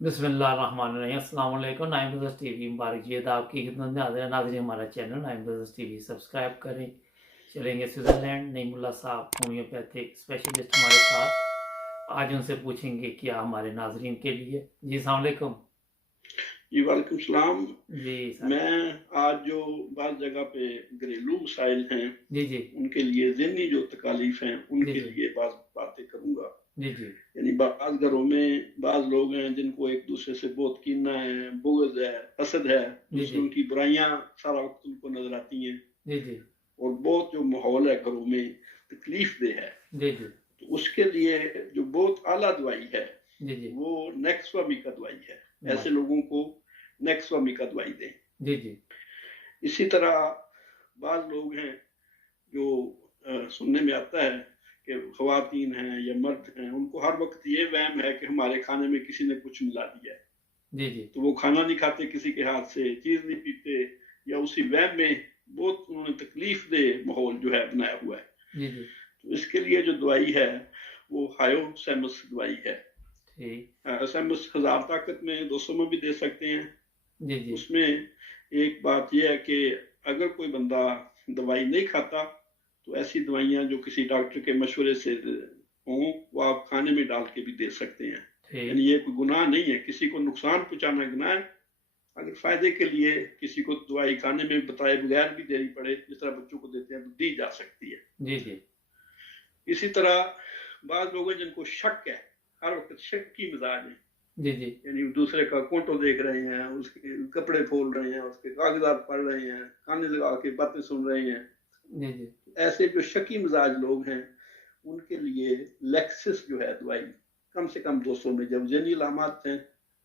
बिस्मिल्लाहिर्रहमानिर्रहीम। अस्सलाम वालेकुम। नाइम ब्रदर्स टीवी मुबारक आपकी खिदमत में हाजिर है। नाज़रीन, हमारा चैनल नाइम ब्रदर्स टीवी सब्सक्राइब करें। चलेंगे स्विट्ज़रलैंड। नईमुल्लाह साहब होम्योपैथिक स्पेशलिस्ट हमारे साथ, आज उनसे पूछेंगे क्या हमारे नाज़रीन के लिए। जी अस्सलाम वालेकुम। जी वालेकुम सलाम। जी सर। मैं आज जो बाज़ जगह पे घरेलू मसाइल हैं जी जी उनके लिए ज़हनी जो तकालीफ हैं जी उनके जी लिए बात बातें करूंगा। जी जी यानी बाज़ घरों में बाज़ लोग हैं जिनको एक दूसरे से बहुत कीना है, बुग़्ज़ है, हसद है, जी जी दूसरों की बुराइयां सारा वक्त उनको नजर आती हैं जी जी और बहुत जो माहौल है घरों में तकलीफ दे है। जी जी तो उसके लिए जो बहुत आला दवाई है जी जी वो नेक्सवामी का दवाई है। ऐसे माशा लोगों को नेक्सवामी का दवाई दें। जी जी इसी तरह बाज़ लोग हैं जो सुनने में आता है कि ख़वातीन हैं या मर्द हैं उनको हर वक्त ये वहम है कि हमारे खाने में किसी ने कुछ मिला दिया है, जी जी तो वो खाना नहीं खाते किसी के हाथ से, चीज़ नहीं पीते, या उसी वहम में बहुत उन्होंने तकलीफ दे माहौल जो है बनाया हुआ है। जी जी तो इसके लिए जो दवाई है वो हायोसेमस दवाई है। ठीक। हायोसेमस 1000 ताकत में 200 में भी दे सकते हैं। जी जी उसमें एक बात यह है कि अगर कोई बंदा दवाई नहीं खाता तो ऐसी दवाइयां जो किसी डॉक्टर के मशवरे से हों वो आप खाने में डाल के भी दे सकते हैं। यानी ठीक। ये कोई गुनाह नहीं है, किसी को नुकसान पहुंचाना गुनाह है। अगर फायदे के लिए किसी को दवाई खाने में बताए बगैर भी देनी पड़े, जिस तरह बच्चों को देते हैं, तो दी जा सकती है। जी जी इसी तरह बाद लोग हैं जिनको शक है, हर वक्त शक की मिजाज है, जी जी यानी दूसरे का फोटो देख रहे हैं, उसके कपड़े खोल रहे हैं, उसके कागजात पढ़ रहे हैं, काने लगा के बातें सुन रहे हैं। जी जी ऐसे जो शकी मिजाज लोग हैं उनके लिए लेक्सिस जो है दवाई कम से कम 200 में, जब जैनी अलामत हैं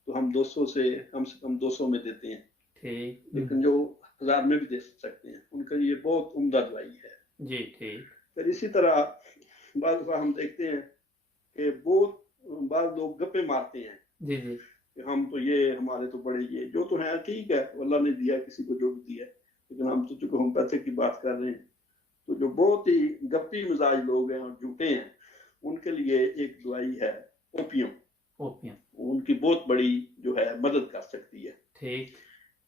तो हम 200 से कम 200 में देते हैं, ठीक। लेकिन जो 1000 में भी दे सकते हैं उनके लिए बहुत उम्दा दवाई है। जी ठीक। फिर इसी तरह बाद हम देखते हैं कि बहुत बार लोग गप्पे मारते हैं जी जी कि हम तो ये हमारे तो बड़े ये जो तो है ठीक है, अल्लाह ने दिया किसी को जो भी दिया, लेकिन हम तो चूंकि होम्योपैथिक की बात कर रहे हैं, तो जो बहुत ही गप्पी मिजाज लोग हैं और झूठे हैं उनके लिए एक दवाई है ओपियम। ओपियम। उनकी बहुत बड़ी जो है मदद कर सकती है। ठीक।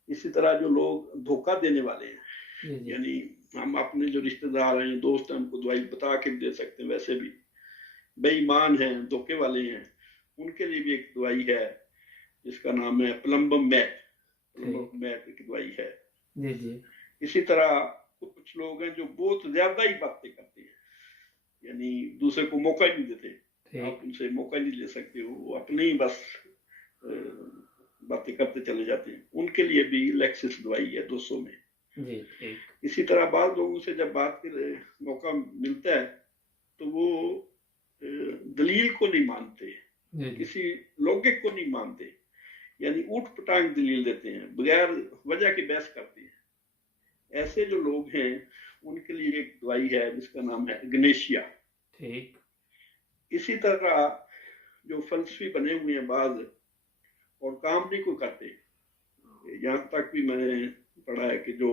इसी तरह जो लोग धोखा देने वाले हैं, जी जी यानी हम अपने जो रिश्तेदार हैं दोस्त हैं उनको दवाई बता के दे सकते हैं, वैसे भी बेईमान हैं धोखे वाले हैं उनके लिए भी एक दवाई है जिसका नाम है प्लम्बम मैट। ठीक। प्लम्बम मैट की दवाई है। जी जी इसी तरह कुछ लोग हैं जो बहुत ज्यादा ही बातें करते हैं, यानी दूसरे को मौका ही नहीं देते, आप ठीक। उनसे मौका नहीं ले सकते हो, वो अपने ही बस बातें करते चले जाते हैं, उनके लिए भी लेक्सिस दवाई है 200 में। जी ठीक। इसी तरह बाद लोगों से जब बात के मौका मिलता है तो वो दलील को नहीं मानते, जी जी किसी लॉजिक को नहीं मानते, यानी ऊट पटांग दलील देते हैं, बगैर वजह की बहस करते हैं। ऐसे जो लोग हैं उनके लिए एक दवाई है जिसका नाम है ग्नेशिया। ठीक। इसी तरह जो फलसफी बने हुए हैं बाज और काम नहीं को करते, यहाँ तक भी मैंने पढ़ा है कि जो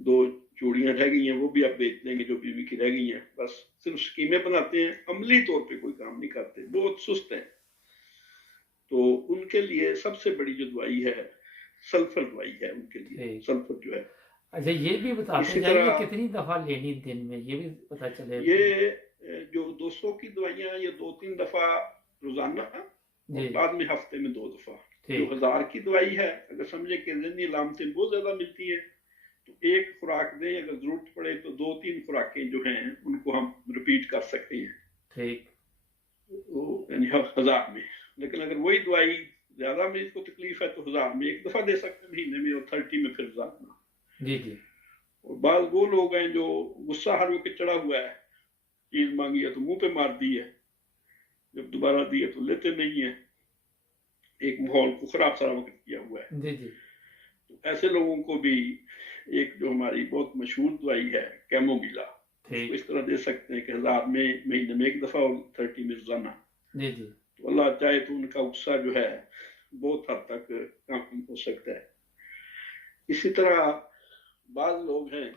2 चूड़ियां रह गई हैं वो भी आप बेच देंगे जो बीवी की रह गई हैं, बस सिर्फ स्कीमें बनाते हैं, अमली तौर पे कोई काम नहीं करते, बहुत सुस्त हैं। तो उनके लिए सबसे बड़ी जो दवाई है सल्फर दवाई है उनके लिए, ठीक। सल्फर जो है। अच्छा, ये भी बताते इसी जाइए तरह कितनी दफा लेनी दिन में, ये भी पता चले तो। ये जो 200 की दवाइयां ये 2-3 दफा रोजाना और जी बाद में हफ्ते में 2 दफा। जो ठीक। 1000 की दवाई है अगर समझे कि जन्नी अलामतें बहुत ज्यादा मिलती है तो एक खुराक दें, अगर जरूरत पड़े तो 2-3 खुराकें जो हैं उनको हम रिपीट कर सकते हैं, ठीक। वो यानी 1000 में। लेकिन अगर वही दवाई ज्यादा मरीज को तकलीफ है तो 1000 में एक दफा दे सकते हैं महीने में, और 30 में फिर रोजाना। जी जी और बाद वो लोग हैं जो गुस्सा हर वक्त चढ़ा हुआ है, चीज मांगी है तो मुंह पे मार दी है, जब दोबारा दी है तो लेते नहीं है, एक माहौल को खराब सारा वक्त किया हुआ है। जी जी तो ऐसे लोगों को भी एक जो हमारी बहुत मशहूर दवाई है कैमोमिला, उसको ठीक। इस तरह दे सकते हैं कि 1000 में महीने में एक दफा और 30 में रोजाना। जी जी तो अल्लाह चाहे तो उनका गुस्सा जो है बहुत हद तक कम हो सकता है। इसी तरह बाज लोग हैं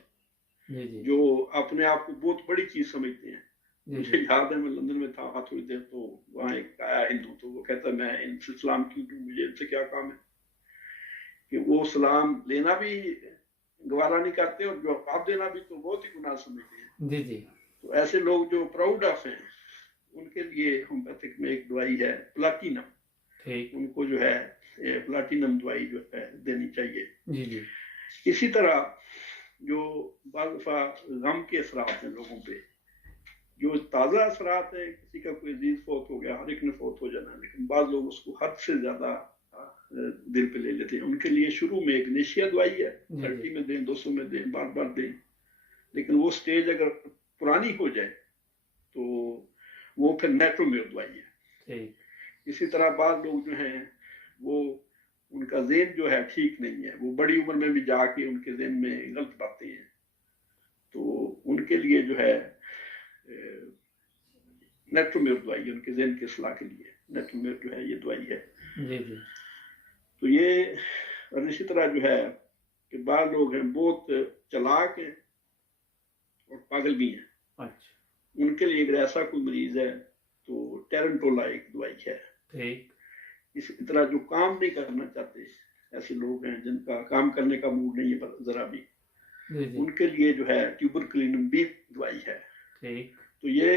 जी जी जो अपने आप को बहुत बड़ी चीज समझते हैं, जी मुझे जी याद है मैं लंदन में था थोड़ी देर, तो वहाँ एक आया हिंदू, तो वो कहता मैं इनसे सलाम क्यों दूं, मुझे इनसे क्या काम है, कि वो सलाम लेना भी गवारा नहीं करते और जवाब देना भी तो बहुत ही गुनाह समझते हैं। जी जी तो ऐसे लोग जो प्राउड ऑफ हैं, उनके लिए होम्योपैथिक में एक दवाई है प्लाटिनम, ठीक उनको जो है प्लाटिनम दवाई जो है देनी चाहिए। जी जी इसी तरह जो बाज़ दफ़ा गम के असरात हैं लोगों पे, जो ताज़ा असरात हैं, किसी का कोई अजीज फौत हो गया, हर एक ने फौत हो जाना, लेकिन बाद लोग उसको हद से ज़्यादा दिल पे ले लेते हैं। उनके लिए शुरू में एक नेशिया दवाई है, जी 30 जी में दें, 200 में दें, बार बार दें, लेकिन वो स्टेज अगर पुरानी हो जाए तो वो फिर नेट्रोमेर दवाई है। ठीक इसी तरह बाद लोग जो हैं वो उनका ज़हन जो है ठीक नहीं है, वो बड़ी उम्र में भी जाके उनके ज़हन में गलत बातें हैं, तो उनके लिए जो है नेट्रोमेर दवाई है, उनके ज़हन की इस्लाह के लिए नेट्रोमेर जो है ये दवाई है। जी जी तो ये, और इसी तरह जो है कि बाद लोग हैं बहुत चालाक हैं और पागल भी हैं, अच्छा उनके लिए अगर ऐसा कोई मरीज है तो टेरेंटोला एक दवाई है। ठीक इसी तरह जो काम नहीं करना चाहते, ऐसे लोग हैं जिनका काम करने का मूड नहीं है जरा भी, जी जी उनके लिए जो है ट्यूबरकुलिनम बी दवाई है। ठीक तो ये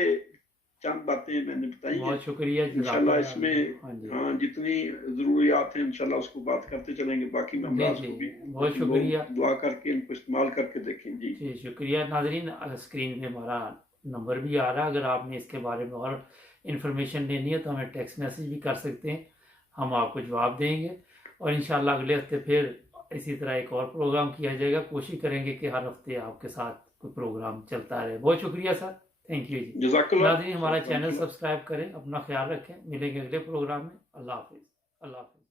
चंद बातें मैंने बताई हैं। बहुत शुक्रिया इंशाल्लाह जज़ाकल्लाह। इसमें हाँ जी हाँ जितनी जरूरियात हैं इंशाल्लाह उसको बात करते चलेंगे, बाकी मैं जी अमराज जी को भी बहुत लोग शुक्रिया दुआ करके इनको इस्तेमाल करके देखें। जी जी शुक्रिया नाजरीन, स्क्रीन पे हमारा नंबर भी आ रहा है, अगर आपने इसके बारे में और इन्फॉर्मेशन लेनी है तो हमें टेक्स्ट मैसेज भी कर सकते हैं, हम आपको जवाब देंगे। और इंशाल्लाह अगले हफ्ते फिर इसी तरह एक और प्रोग्राम किया जाएगा, कोशिश करेंगे कि हर हफ्ते आपके साथ कोई प्रोग्राम चलता रहे। बहुत शुक्रिया सर, थैंक यू जी। जज़ाकल्लाह। नाज़रीन हमारा चैनल सब्सक्राइब करें, अपना ख्याल रखें, मिलेंगे अगले प्रोग्राम में। अल्लाह हाफिज़। अल्लाह हाफिज़।